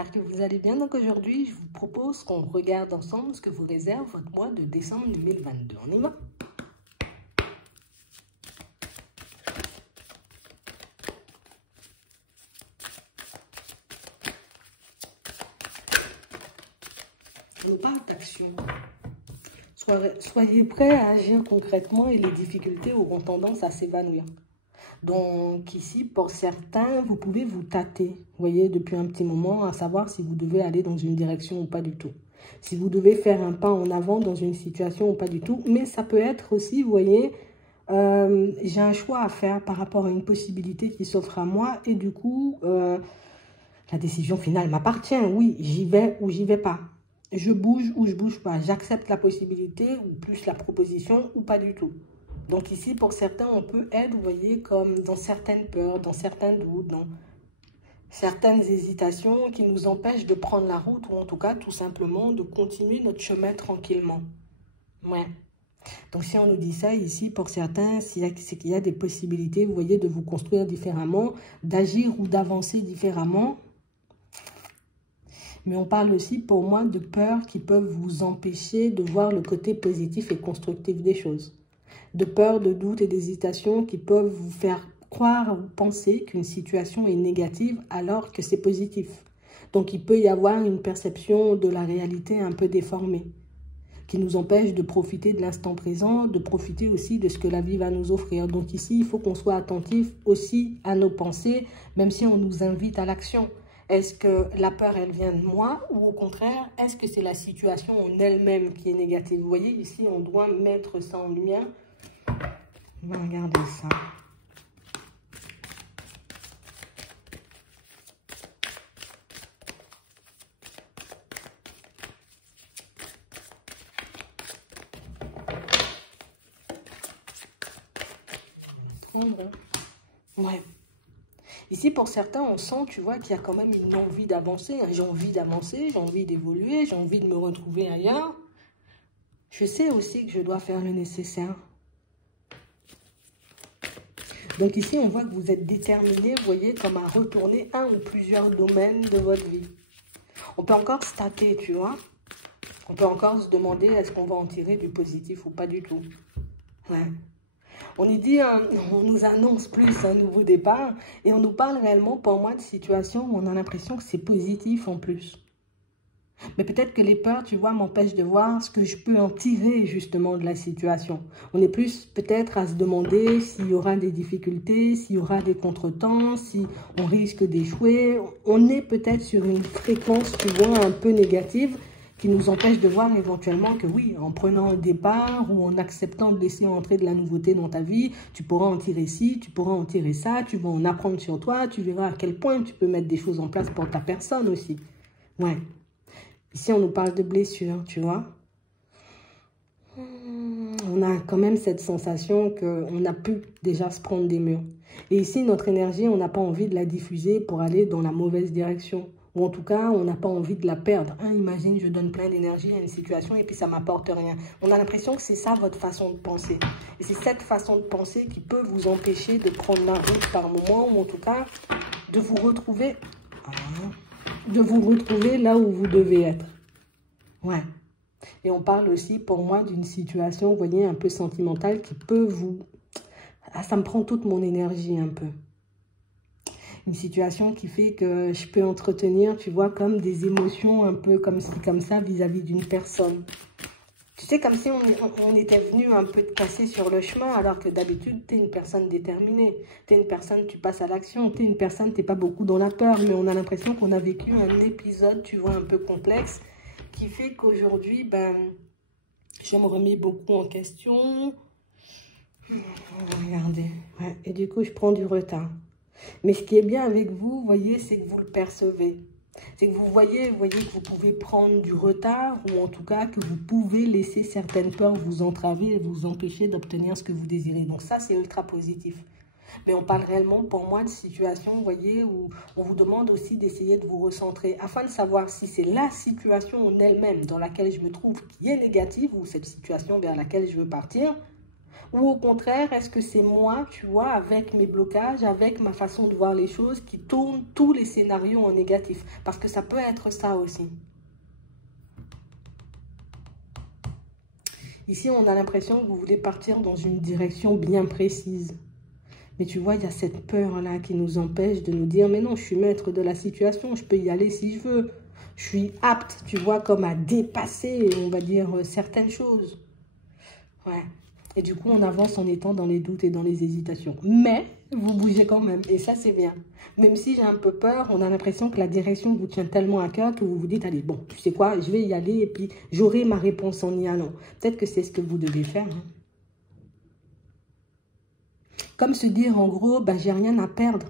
j'espère que vous allez bien. Donc aujourd'hui, je vous propose qu'on regarde ensemble ce que vous réserve votre mois de décembre 2022. On y va? On parle d'action. Soyez prêts à agir concrètement et les difficultés auront tendance à s'évanouir. Donc ici, pour certains, vous pouvez vous tâter, vous voyez, depuis un petit moment, à savoir si vous devez aller dans une direction ou pas du tout. Si vous devez faire un pas en avant dans une situation ou pas du tout. Mais ça peut être aussi, vous voyez, j'ai un choix à faire par rapport à une possibilité qui s'offre à moi. Et du coup, la décision finale m'appartient. Oui, j'y vais ou j'y vais pas. Je bouge ou je bouge pas. J'accepte la possibilité ou plus la proposition ou pas du tout. Donc ici, pour certains, on peut être, vous voyez, comme dans certaines peurs, dans certains doutes, dans certaines hésitations qui nous empêchent de prendre la route ou en tout cas, tout simplement, de continuer notre chemin tranquillement. Ouais. Donc si on nous dit ça ici, pour certains, c'est qu'il y a des possibilités, vous voyez, de vous construire différemment, d'agir ou d'avancer différemment. Mais on parle aussi, pour moi, de peurs qui peuvent vous empêcher de voir le côté positif et constructif des choses. De peur, de doute et d'hésitation qui peuvent vous faire croire ou penser qu'une situation est négative alors que c'est positif. Donc, il peut y avoir une perception de la réalité un peu déformée qui nous empêche de profiter de l'instant présent, de profiter aussi de ce que la vie va nous offrir. Donc ici, il faut qu'on soit attentif aussi à nos pensées, même si on nous invite à l'action. Est-ce que la peur, elle vient de moi ou au contraire, est-ce que c'est la situation en elle-même qui est négative? Vous voyez, ici, on doit mettre ça en lumière. On va regarder ça. Ouais. Ici, pour certains, on sent, tu vois, qu'il y a quand même une envie d'avancer. J'ai envie d'avancer, j'ai envie d'évoluer, j'ai envie de me retrouver ailleurs. Je sais aussi que je dois faire le nécessaire. Donc ici, on voit que vous êtes déterminé, vous voyez, comme à retourner un ou plusieurs domaines de votre vie. On peut encore se tâter, tu vois. On peut encore se demander, est-ce qu'on va en tirer du positif ou pas du tout. Ouais. On y dit, on nous annonce plus un nouveau départ et on nous parle réellement, pour moi, de situations où on a l'impression que c'est positif en plus. Mais peut-être que les peurs, tu vois, m'empêchent de voir ce que je peux en tirer justement de la situation. On est plus peut-être à se demander s'il y aura des difficultés, s'il y aura des contretemps, si on risque d'échouer. On est peut-être sur une fréquence, tu vois, un peu négative qui nous empêche de voir éventuellement que oui, en prenant un départ ou en acceptant de laisser entrer de la nouveauté dans ta vie, tu pourras en tirer ci, tu pourras en tirer ça, tu vas en apprendre sur toi, tu verras à quel point tu peux mettre des choses en place pour ta personne aussi. Ouais. Ici, on nous parle de blessures, tu vois. On a quand même cette sensation qu'on a pu déjà se prendre des murs. Et ici, notre énergie, on n'a pas envie de la diffuser pour aller dans la mauvaise direction. Ou en tout cas, on n'a pas envie de la perdre. Imagine, je donne plein d'énergie à une situation et puis ça ne m'apporte rien. On a l'impression que c'est ça votre façon de penser. Et c'est cette façon de penser qui peut vous empêcher de prendre la route par moment ou en tout cas de vous retrouver... là où vous devez être. Ouais. Et on parle aussi, pour moi, d'une situation, vous voyez, un peu sentimentale qui peut vous... Ah, ça me prend toute mon énergie un peu. Une situation qui fait que je peux entretenir, tu vois, comme des émotions un peu comme ça vis-à-vis d'une personne. Tu sais, comme si on était venu un peu te casser sur le chemin, alors que d'habitude, tu es une personne déterminée. Tu es une personne, tu passes à l'action. Tu es une personne, tu n'es pas beaucoup dans la peur, mais on a l'impression qu'on a vécu un épisode, tu vois, un peu complexe, qui fait qu'aujourd'hui, ben, je me remets beaucoup en question. Regardez. Ouais. Et du coup, je prends du retard. Mais ce qui est bien avec vous, vous voyez, c'est que vous le percevez. C'est que vous voyez que vous pouvez prendre du retard ou en tout cas que vous pouvez laisser certaines peurs vous entraver et vous empêcher d'obtenir ce que vous désirez. Donc ça, c'est ultra positif. Mais on parle réellement, pour moi, de situations, vous voyez, où on vous demande aussi d'essayer de vous recentrer afin de savoir si c'est la situation en elle-même dans laquelle je me trouve qui est négative ou cette situation vers laquelle je veux partir. Ou au contraire, est-ce que c'est moi, tu vois, avec mes blocages, avec ma façon de voir les choses, qui tourne tous les scénarios en négatif? Parce que ça peut être ça aussi. Ici, on a l'impression que vous voulez partir dans une direction bien précise. Mais tu vois, il y a cette peur-là qui nous empêche de nous dire, mais non, je suis maître de la situation, je peux y aller si je veux. Je suis apte, tu vois, comme à dépasser, on va dire, certaines choses. Ouais. Et du coup, on avance en étant dans les doutes et dans les hésitations. Mais vous bougez quand même. Et ça, c'est bien. Même si j'ai un peu peur, on a l'impression que la direction vous tient tellement à cœur que vous vous dites, allez, bon, tu sais quoi, je vais y aller et puis j'aurai ma réponse en y allant. Peut-être que c'est ce que vous devez faire. Hein. Comme se dire, en gros, ben, j'ai rien à perdre.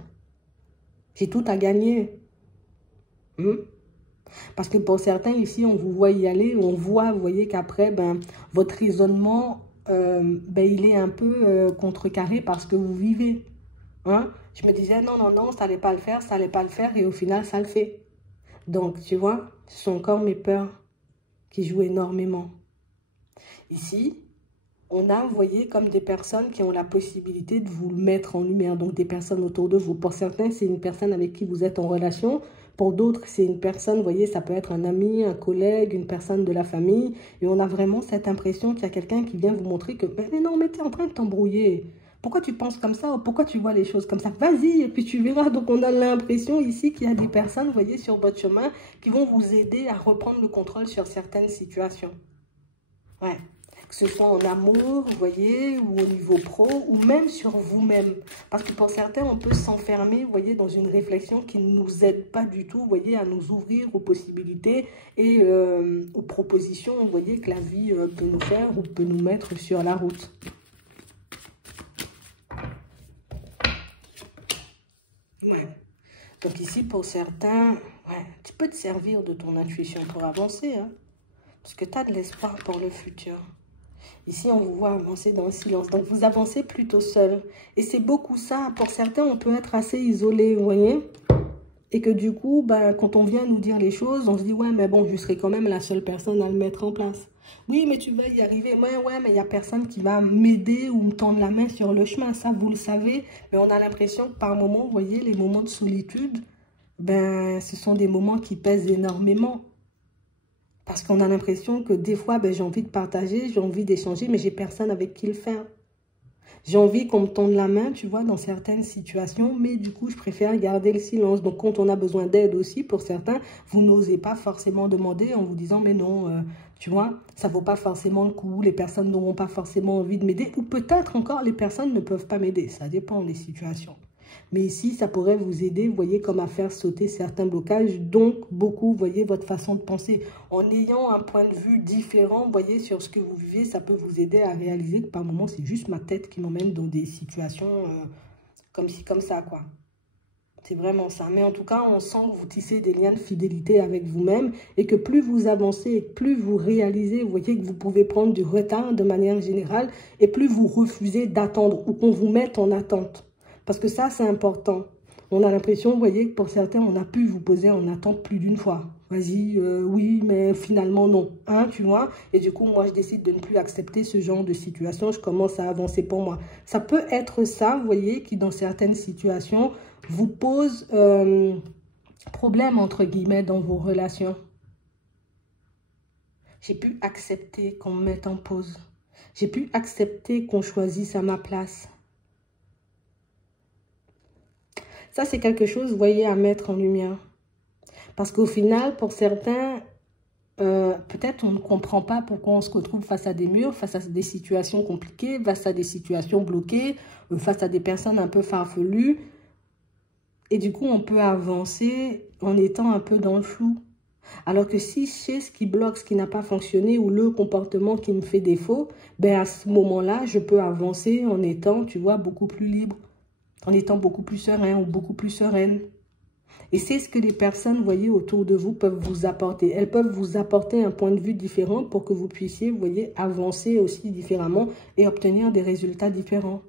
J'ai tout à gagner. Parce que pour certains, ici, on vous voit y aller, on voit, vous voyez qu'après, ben, votre raisonnement, ben, il est un peu contrecarré par ce que vous vivez. Hein? Je me disais, non, non, non, ça n'allait pas le faire, ça n'allait pas le faire, et au final, ça le fait. Donc, tu vois, ce sont encore mes peurs qui jouent énormément. Ici, on a, vous voyez, comme des personnes qui ont la possibilité de vous mettre en lumière, donc des personnes autour de vous. Pour certains, c'est une personne avec qui vous êtes en relation. Pour d'autres, c'est une personne, vous voyez, ça peut être un ami, un collègue, une personne de la famille. Et on a vraiment cette impression qu'il y a quelqu'un qui vient vous montrer que, mais non, mais tu es en train de t'embrouiller. Pourquoi tu penses comme ça? Pourquoi tu vois les choses comme ça? Vas-y, et puis tu verras. Donc, on a l'impression ici qu'il y a des personnes, vous voyez, sur votre chemin qui vont vous aider à reprendre le contrôle sur certaines situations. Ouais. Que ce soit en amour, vous voyez, ou au niveau pro, ou même sur vous-même. Parce que pour certains, on peut s'enfermer, vous voyez, dans une réflexion qui ne nous aide pas du tout, vous voyez, à nous ouvrir aux possibilités et aux propositions, vous voyez, que la vie peut nous faire ou peut nous mettre sur la route. Ouais. Donc ici, pour certains, ouais, tu peux te servir de ton intuition pour avancer, hein, parce que tu as de l'espoir pour le futur. Ici, on vous voit avancer dans le silence. Donc, vous avancez plutôt seul. Et c'est beaucoup ça. Pour certains, on peut être assez isolé, vous voyez. Et que du coup, ben, quand on vient nous dire les choses, on se dit, ouais, mais bon, je serai quand même la seule personne à le mettre en place. Oui, mais tu vas y arriver. Ouais, mais il n'y a personne qui va m'aider ou me tendre la main sur le chemin. Ça, vous le savez. Mais on a l'impression que par moments, vous voyez, les moments de solitude, ben, ce sont des moments qui pèsent énormément. Parce qu'on a l'impression que des fois, ben, j'ai envie de partager, j'ai envie d'échanger, mais j'ai personne avec qui le faire. J'ai envie qu'on me tende la main, tu vois, dans certaines situations, mais du coup, je préfère garder le silence. Donc, quand on a besoin d'aide aussi, pour certains, vous n'osez pas forcément demander en vous disant, mais non, tu vois, ça ne vaut pas forcément le coup, les personnes n'auront pas forcément envie de m'aider, ou peut-être encore, les personnes ne peuvent pas m'aider. Ça dépend des situations. Mais ici, ça pourrait vous aider, vous voyez, comme à faire sauter certains blocages. Donc, beaucoup, vous voyez, votre façon de penser. En ayant un point de vue différent, vous voyez, sur ce que vous vivez, ça peut vous aider à réaliser que par moments, c'est juste ma tête qui m'emmène dans des situations comme ci, comme ça, quoi. C'est vraiment ça. Mais en tout cas, on sent que vous tissez des liens de fidélité avec vous-même et que plus vous avancez et plus vous réalisez, vous voyez que vous pouvez prendre du retard de manière générale et plus vous refusez d'attendre ou qu'on vous mette en attente. Parce que ça, c'est important. On a l'impression, vous voyez, que pour certains, on a pu vous poser en attente plus d'une fois. Vas-y, oui, mais finalement, non. Hein, tu vois? Et du coup, moi, je décide de ne plus accepter ce genre de situation. Je commence à avancer pour moi. Ça peut être ça, vous voyez, qui, dans certaines situations, vous pose problème, entre guillemets, dans vos relations. J'ai pu accepter qu'on me mette en pause. J'ai pu accepter qu'on choisisse à ma place. Ça, c'est quelque chose, vous voyez, à mettre en lumière. Parce qu'au final, pour certains, peut-être on ne comprend pas pourquoi on se retrouve face à des murs, face à des situations compliquées, face à des situations bloquées, face à des personnes un peu farfelues. Et du coup, on peut avancer en étant un peu dans le flou. Alors que si je sais ce qui bloque, ce qui n'a pas fonctionné ou le comportement qui me fait défaut, ben à ce moment-là, je peux avancer en étant, tu vois, beaucoup plus libre. En étant beaucoup plus serein ou beaucoup plus sereine. Et c'est ce que les personnes, vous voyez, autour de vous peuvent vous apporter. Elles peuvent vous apporter un point de vue différent pour que vous puissiez, vous voyez, avancer aussi différemment et obtenir des résultats différents.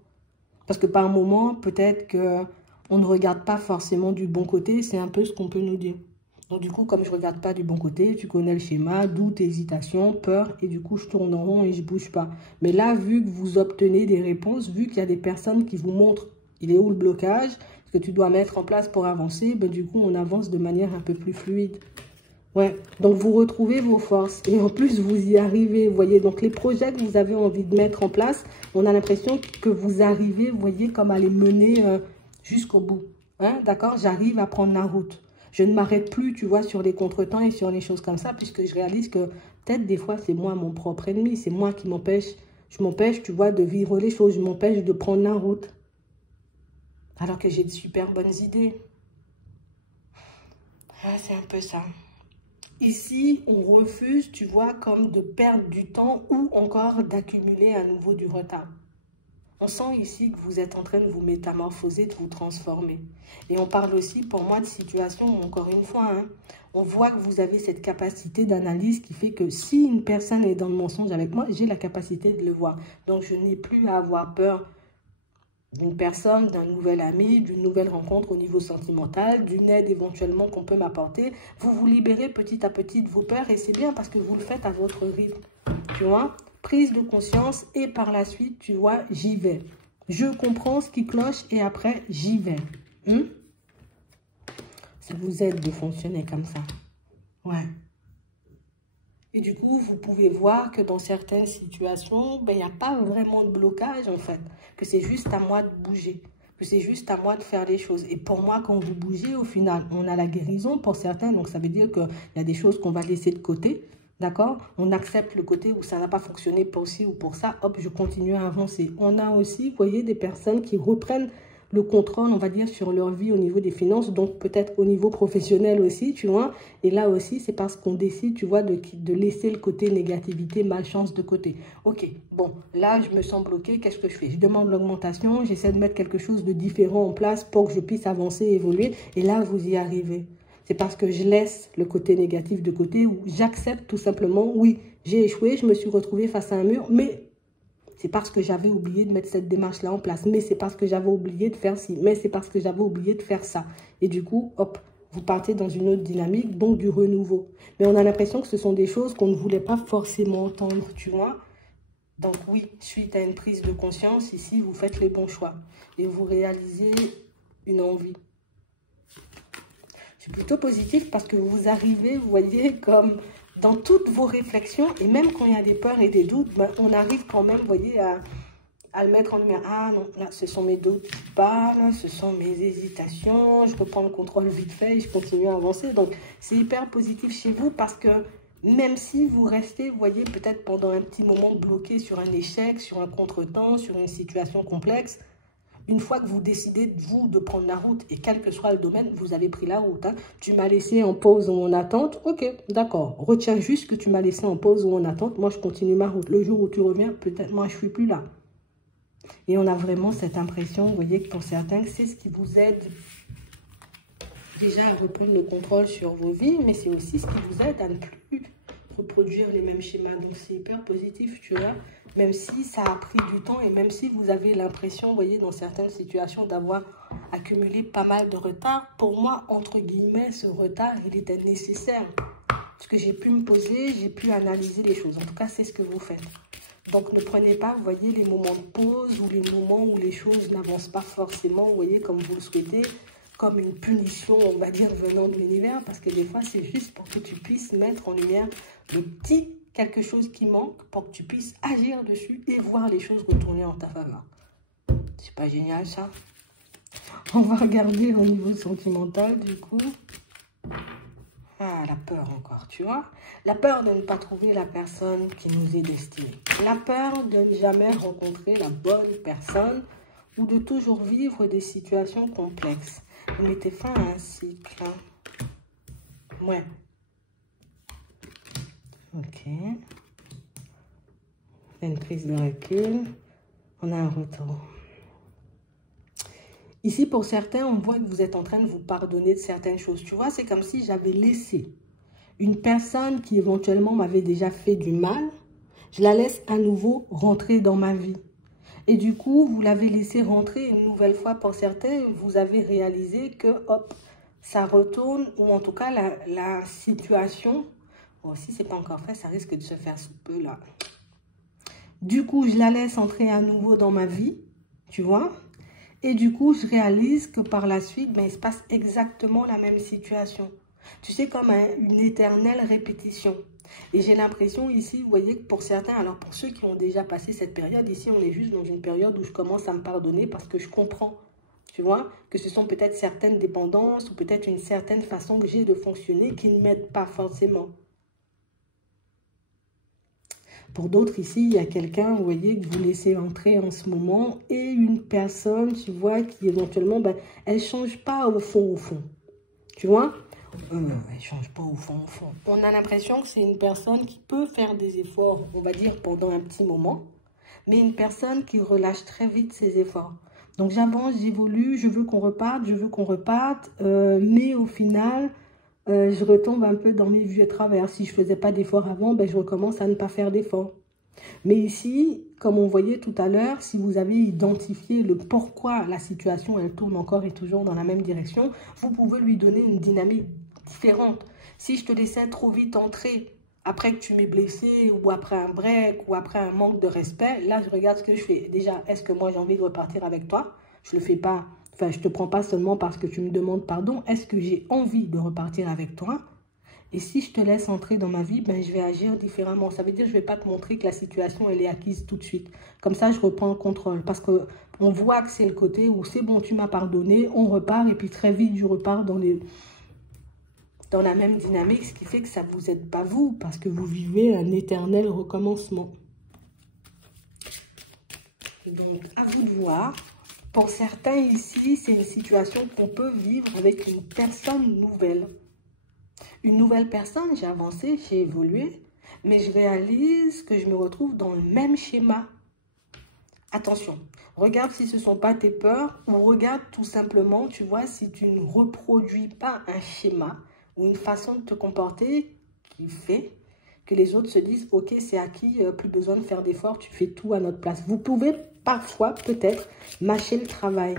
Parce que par moment, peut-être qu'on ne regarde pas forcément du bon côté, c'est un peu ce qu'on peut nous dire. Donc, du coup, comme je ne regarde pas du bon côté, tu connais le schéma, doute, hésitation, peur. Et du coup, je tourne en rond et je ne bouge pas. Mais là, vu que vous obtenez des réponses, vu qu'il y a des personnes qui vous montrent il est où le blocage, ce que tu dois mettre en place pour avancer, ben, du coup, on avance de manière un peu plus fluide. Ouais, donc vous retrouvez vos forces. Et en plus, vous y arrivez, vous voyez. Donc, les projets que vous avez envie de mettre en place, on a l'impression que vous arrivez, vous voyez, comme à les mener jusqu'au bout. Hein, d'accord? J'arrive à prendre la route. Je ne m'arrête plus, tu vois, sur les contretemps et sur les choses comme ça, puisque je réalise que peut-être des fois, c'est moi mon propre ennemi. C'est moi qui m'empêche, je m'empêche, tu vois, de vivre les choses. Je m'empêche de prendre la route. Alors que j'ai de super bonnes idées. Ah, c'est un peu ça. Ici, on refuse, tu vois, comme de perdre du temps ou encore d'accumuler à nouveau du retard. On sent ici que vous êtes en train de vous métamorphoser, de vous transformer. Et on parle aussi, pour moi, de situation, encore une fois, hein, on voit que vous avez cette capacité d'analyse qui fait que si une personne est dans le mensonge avec moi, j'ai la capacité de le voir. Donc, je n'ai plus à avoir peur d'une personne, d'un nouvel ami, d'une nouvelle rencontre au niveau sentimental, d'une aide éventuellement qu'on peut m'apporter. Vous vous libérez petit à petit de vos peurs et c'est bien parce que vous le faites à votre rythme. Tu vois, prise de conscience et par la suite, tu vois, j'y vais. Je comprends ce qui cloche et après, j'y vais. Ça vous aide de fonctionner comme ça. Ouais. Et du coup, vous pouvez voir que dans certaines situations, ben, il n'y a pas vraiment de blocage en fait. Que c'est juste à moi de bouger. Que c'est juste à moi de faire les choses. Et pour moi, quand vous bougez, au final, on a la guérison pour certains. Donc, ça veut dire qu'il y a des choses qu'on va laisser de côté. D'accord? On accepte le côté où ça n'a pas fonctionné pour ci ou pour ça. Hop, je continue à avancer. On a aussi, vous voyez, des personnes qui reprennent le contrôle, on va dire, sur leur vie au niveau des finances, donc peut-être au niveau professionnel aussi, tu vois. Et là aussi, c'est parce qu'on décide, tu vois, de laisser le côté négativité, malchance de côté. Ok, bon, là, je me sens bloqué, qu'est-ce que je fais? Je demande l'augmentation, j'essaie de mettre quelque chose de différent en place pour que je puisse avancer, évoluer. Et là, vous y arrivez. C'est parce que je laisse le côté négatif de côté ou j'accepte tout simplement, oui, j'ai échoué, je me suis retrouvée face à un mur, mais c'est parce que j'avais oublié de mettre cette démarche-là en place. Mais c'est parce que j'avais oublié de faire ci. Mais c'est parce que j'avais oublié de faire ça. Et du coup, hop, vous partez dans une autre dynamique, donc du renouveau. Mais on a l'impression que ce sont des choses qu'on ne voulait pas forcément entendre, tu vois. Donc oui, suite à une prise de conscience, ici, vous faites les bons choix. Et vous réalisez une envie. C'est plutôt positif parce que vous arrivez, vous voyez, comme dans toutes vos réflexions, et même quand il y a des peurs et des doutes, ben, on arrive quand même, vous voyez, à le mettre en lumière. Ah non, là, ce sont mes doutes qui parlent, ce sont mes hésitations, je reprends le contrôle vite fait et je continue à avancer. Donc, c'est hyper positif chez vous parce que même si vous restez, vous voyez, peut-être pendant un petit moment bloqué sur un échec, sur un contretemps, sur une situation complexe, une fois que vous décidez, vous, de prendre la route, et quel que soit le domaine, vous avez pris la route. Hein. Tu m'as laissé en pause ou en attente. Ok, d'accord. Retiens juste que tu m'as laissé en pause ou en attente. Moi, je continue ma route. Le jour où tu reviens, peut-être moi, je ne suis plus là. Et on a vraiment cette impression, vous voyez, que pour certains, c'est ce qui vous aide déjà à reprendre le contrôle sur vos vies, mais c'est aussi ce qui vous aide à ne plus reproduire les mêmes schémas. Donc, c'est hyper positif, tu vois, même si ça a pris du temps et même si vous avez l'impression, vous voyez, dans certaines situations, d'avoir accumulé pas mal de retard. Pour moi, entre guillemets, ce retard, il était nécessaire. Parce que j'ai pu me poser, j'ai pu analyser les choses. En tout cas, c'est ce que vous faites. Donc, ne prenez pas, vous voyez, les moments de pause ou les moments où les choses n'avancent pas forcément, vous voyez, comme vous le souhaitez, comme une punition, on va dire, venant de l'univers, parce que des fois, c'est juste pour que tu puisses mettre en lumière le petit quelque chose qui manque pour que tu puisses agir dessus et voir les choses retourner en ta faveur. C'est pas génial, ça? On va regarder au niveau sentimental, du coup. Ah, la peur encore, tu vois. La peur de ne pas trouver la personne qui nous est destinée. La peur de ne jamais rencontrer la bonne personne ou de toujours vivre des situations complexes. Vous mettez fin à un cycle. Ouais. Ok. Une prise de recul. On a un retour. Ici, pour certains, on voit que vous êtes en train de vous pardonner de certaines choses. Tu vois, c'est comme si j'avais laissé une personne qui éventuellement m'avait déjà fait du mal. Je la laisse à nouveau rentrer dans ma vie. Et du coup, vous l'avez laissé rentrer une nouvelle fois pour certains. Vous avez réalisé que, hop, ça retourne, ou en tout cas la situation, bon, si c'est pas encore fait, ça risque de se faire sous peu là. Du coup, je la laisse entrer à nouveau dans ma vie, tu vois. Et du coup, je réalise que par la suite, ben, il se passe exactement la même situation. Tu sais, comme une éternelle répétition. Et j'ai l'impression ici, vous voyez, que pour certains, alors pour ceux qui ont déjà passé cette période, ici, on est juste dans une période où je commence à me pardonner parce que je comprends, tu vois, que ce sont peut-être certaines dépendances ou peut-être une certaine façon que j'ai de fonctionner qui ne m'aide pas forcément. Pour d'autres ici, il y a quelqu'un, vous voyez, que vous laissez entrer en ce moment et une personne, tu vois, qui éventuellement, ben, elle ne change pas au fond, tu vois. Elle ne change pas au fond. On a l'impression que c'est une personne qui peut faire des efforts, on va dire, pendant un petit moment, mais une personne qui relâche très vite ses efforts. Donc j'avance, j'évolue, je veux qu'on reparte, mais au final, je retombe un peu dans mes vieux travers. Si je ne faisais pas d'efforts avant, ben, je recommence à ne pas faire d'efforts. Mais ici, comme on voyait tout à l'heure, si vous avez identifié le pourquoi la situation, elle tourne encore et toujours dans la même direction, vous pouvez lui donner une dynamique différente. Si je te laissais trop vite entrer après que tu m'aies blessé ou après un break ou après un manque de respect, là, je regarde ce que je fais. Déjà, est-ce que moi, j'ai envie de repartir avec toi? Je ne le fais pas. Enfin, je ne te prends pas seulement parce que tu me demandes pardon. Est-ce que j'ai envie de repartir avec toi? Et si je te laisse entrer dans ma vie, ben, je vais agir différemment. Ça veut dire que je ne vais pas te montrer que la situation, elle est acquise tout de suite. Comme ça, je reprends le contrôle. Parce qu'on voit que c'est le côté où c'est bon, tu m'as pardonné, on repart. Et puis très vite, je repars dans la même dynamique. Ce qui fait que ça ne vous aide pas vous. Parce que vous vivez un éternel recommencement. Donc, à vous de voir. Pour certains ici, c'est une situation qu'on peut vivre avec une personne nouvelle. Une nouvelle personne, j'ai avancé, j'ai évolué, mais je réalise que je me retrouve dans le même schéma. Attention, regarde si ce ne sont pas tes peurs ou regarde tout simplement, tu vois, si tu ne reproduis pas un schéma ou une façon de te comporter qui fait que les autres se disent « Ok, c'est acquis, plus besoin de faire d'efforts, tu fais tout à notre place. » Vous pouvez parfois, peut-être, mâcher le travail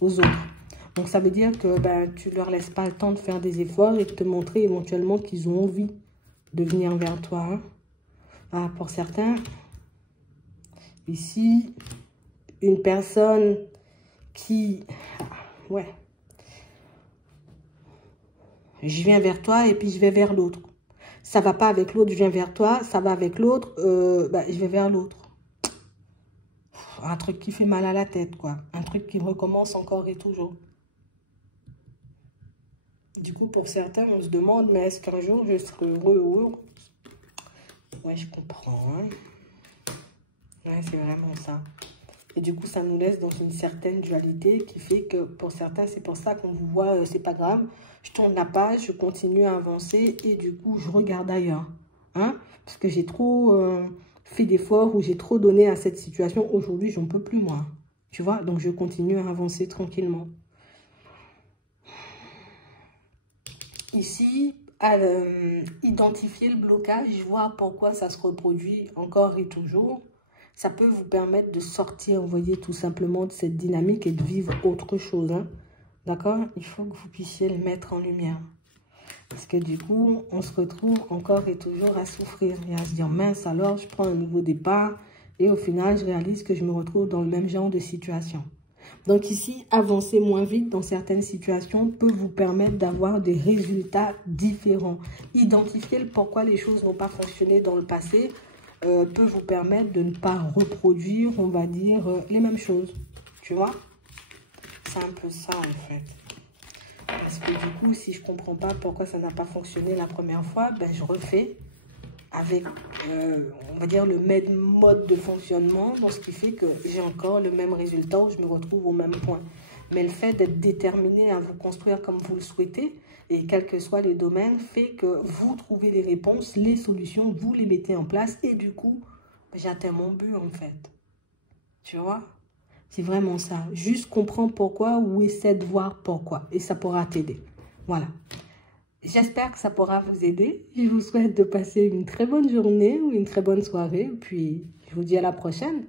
aux autres. Donc, ça veut dire que ben, tu ne leur laisses pas le temps de faire des efforts et de te montrer éventuellement qu'ils ont envie de venir vers toi. Hein. Ah, pour certains, ici, une personne qui... Ouais. Je viens vers toi et puis je vais vers l'autre. Ça ne va pas avec l'autre, je viens vers toi. Ça va avec l'autre, ben, je vais vers l'autre. Un truc qui fait mal à la tête, quoi. Un truc qui recommence encore et toujours. Du coup, pour certains, on se demande, mais est-ce qu'un jour, je serai heureux? Ouais, je comprends. Hein? Ouais, c'est vraiment ça. Et du coup, ça nous laisse dans une certaine dualité qui fait que pour certains, c'est pour ça qu'on vous voit, c'est pas grave. Je tourne la page, je continue à avancer et du coup, je regarde ailleurs. Hein? Parce que j'ai trop fait d'efforts ou j'ai trop donné à cette situation. Aujourd'hui, j'en peux plus, moi. Tu vois? Donc, je continue à avancer tranquillement. Ici, à identifier le blocage, voir pourquoi ça se reproduit encore et toujours. Ça peut vous permettre de sortir, vous voyez, tout simplement de cette dynamique et de vivre autre chose. Hein. D'accord? Il faut que vous puissiez le mettre en lumière. Parce que du coup, on se retrouve encore et toujours à souffrir et à se dire, mince, alors je prends un nouveau départ. Et au final, je réalise que je me retrouve dans le même genre de situation. Donc ici, avancer moins vite dans certaines situations peut vous permettre d'avoir des résultats différents. Identifier le pourquoi les choses n'ont pas fonctionné dans le passé peut vous permettre de ne pas reproduire, on va dire, les mêmes choses. Tu vois? C'est un peu ça en fait. Parce que du coup, si je ne comprends pas pourquoi ça n'a pas fonctionné la première fois, ben, je refais avec, on va dire, le même mode de fonctionnement, donc ce qui fait que j'ai encore le même résultat, où je me retrouve au même point. Mais le fait d'être déterminé à vous construire comme vous le souhaitez, et quels que soient les domaines, fait que vous trouvez les réponses, les solutions, vous les mettez en place, et du coup, j'atteins mon but en fait. Tu vois? C'est vraiment ça. Juste comprends pourquoi ou essaie de voir pourquoi, et ça pourra t'aider. Voilà. J'espère que ça pourra vous aider. Je vous souhaite de passer une très bonne journée ou une très bonne soirée. Puis, je vous dis à la prochaine.